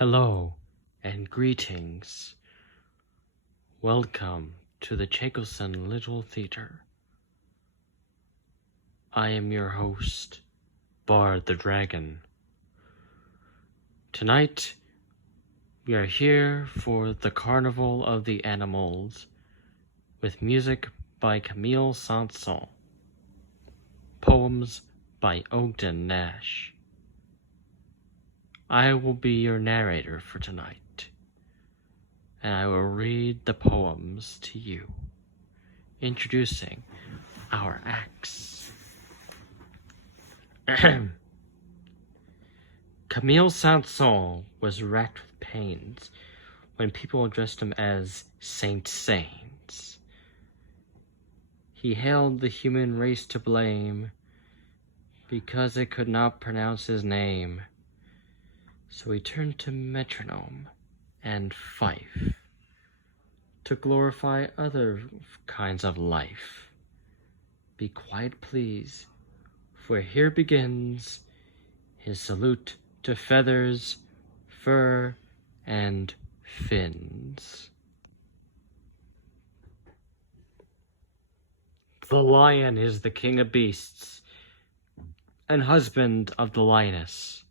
Hello and greetings. Welcome to the Chakelson Little Theater. I am your host, Bard the Dragon. Tonight, we are here for the Carnival of the Animals with music by Camille Saint-Saëns, poems by Ogden Nash. I will be your narrator for tonight, and I will read the poems to you, introducing our acts. Camille Saint-Saëns was racked with pains when people addressed him as Saint Saints. He held the human race to blame because it could not pronounce his name. So he turned to metronome and fife to glorify other kinds of life. Be quiet, please, for here begins his salute to feathers, fur, and fins. The lion is the king of beasts and husband of the lioness.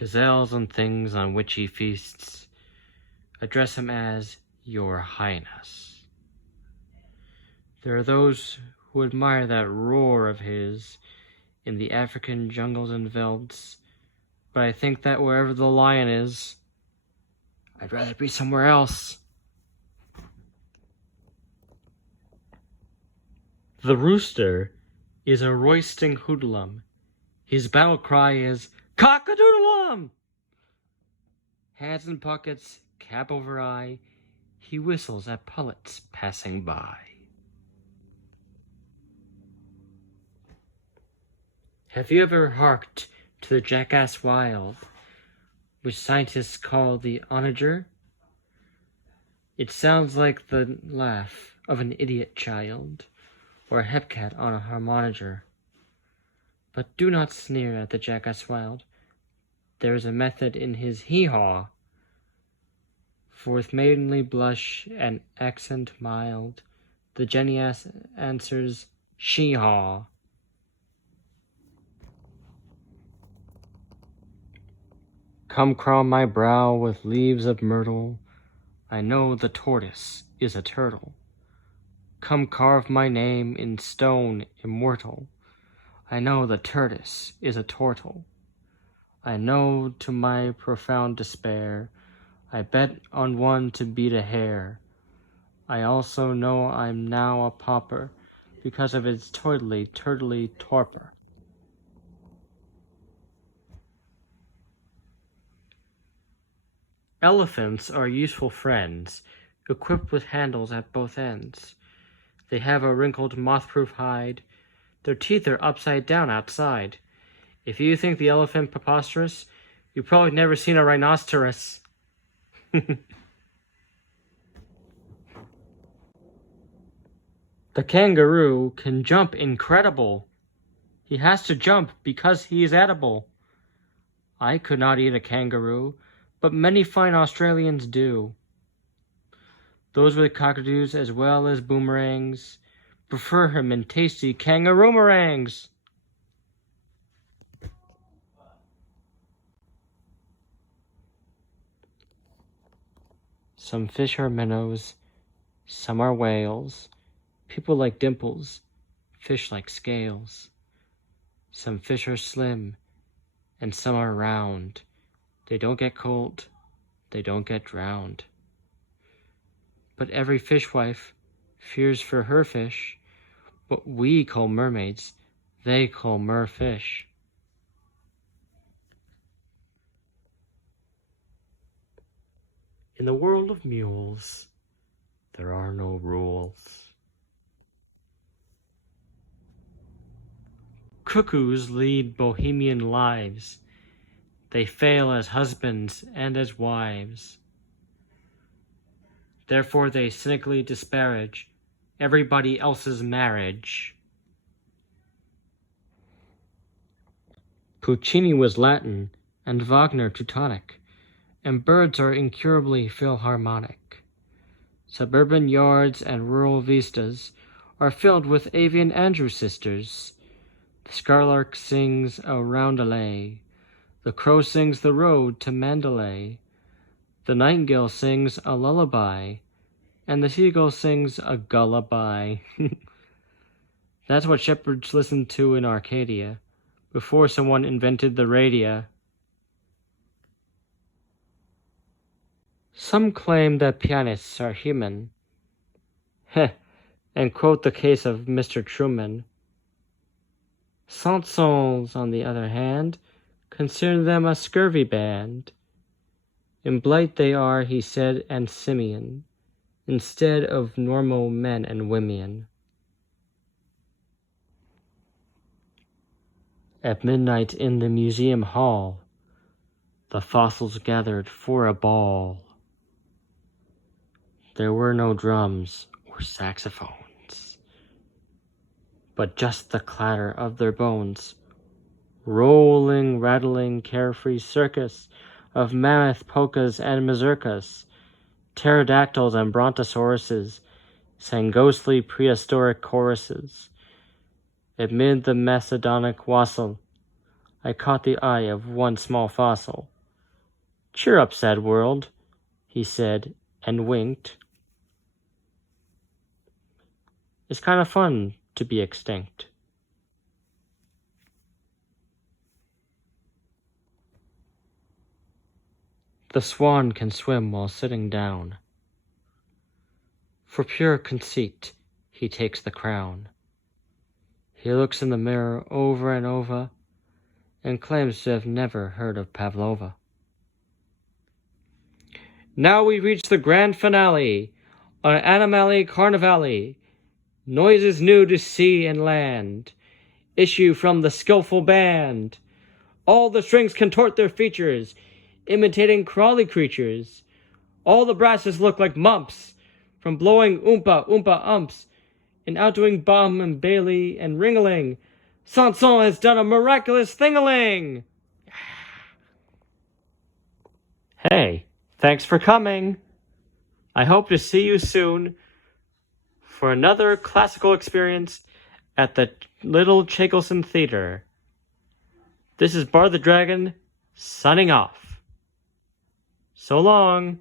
Gazelles and things on which he feasts address him as Your Highness. There are those who admire that roar of his in the African jungles and velds, but I think that wherever the lion is, I'd rather be somewhere else. The rooster is a roisting hoodlum. His battle cry is cock-a-doodle-dum! Hands in pockets, cap over eye, he whistles at pullets passing by. Have you ever harked to the jackass wild, which scientists call the onager? It sounds like the laugh of an idiot child, or a hepcat on a harmonica. But do not sneer at the jackass wild. There is a method in his hee-haw, for with maidenly blush and accent mild, the jenny answers she-haw. Come crown my brow with leaves of myrtle, I know the tortoise is a turtle. Come carve my name in stone immortal, I know the tortoise is a turtle. I know to my profound despair, I bet on one to beat a hare. I also know I'm now a pauper, because of its turtly torpor. Elephants are useful friends, equipped with handles at both ends. They have a wrinkled moth-proof hide. Their teeth are upside down outside. If you think the elephant preposterous, you've probably never seen a rhinoceros. The kangaroo can jump incredible. He has to jump because he is edible. I could not eat a kangaroo, but many fine Australians do. Those with cockadoos as well as boomerangs prefer him in tasty kangaroo meringues. Some fish are minnows, some are whales. People like dimples, fish like scales. Some fish are slim, and some are round. They don't get cold, they don't get drowned. But every fishwife fears for her fish. What we call mermaids, they call merfish. In the world of mules, there are no rules. Cuckoos lead bohemian lives. They fail as husbands and as wives. Therefore they cynically disparage everybody else's marriage. Puccini was Latin and Wagner Teutonic, and birds are incurably philharmonic. Suburban yards and rural vistas are filled with avian andrew sisters. The skylark sings a roundelay, the crow sings the road to Mandalay, the nightingale sings a lullaby, and the seagull sings a gulliby. That's what shepherds listened to in Arcadia, before someone invented the radio. Some claim that pianists are human, and quote the case of Mr. Truman. Chansons, on the other hand, consider them a scurvy band. In blight they are, he said, and simian, instead of normal men and women. At midnight in the museum hall, the fossils gathered for a ball. There were no drums or saxophones, but just the clatter of their bones, rolling, rattling, carefree circus of mammoth polkas and mazurkas. Pterodactyls and brontosauruses sang ghostly prehistoric choruses. Amid the Macedonic wassail, I caught the eye of one small fossil. Cheer up, sad world, he said, and winked. It's kind of fun to be extinct. The swan can swim while sitting down. For pure conceit, he takes the crown. He looks in the mirror over and over and claims to have never heard of Pavlova. Now we reach the grand finale on Animali Carnivali. Noises new to sea and land issue from the skillful band. All the strings contort their features, imitating crawly creatures. All the brasses look like mumps from blowing oompa oompa umps and outdoing Bum and Bailey and Ringling. Sanson has done a miraculous thing-a-ling! Hey, thanks for coming. I hope to see you soon for another classical experience at the Little Chakelson Theater. This is Bar the Dragon, signing off. So long.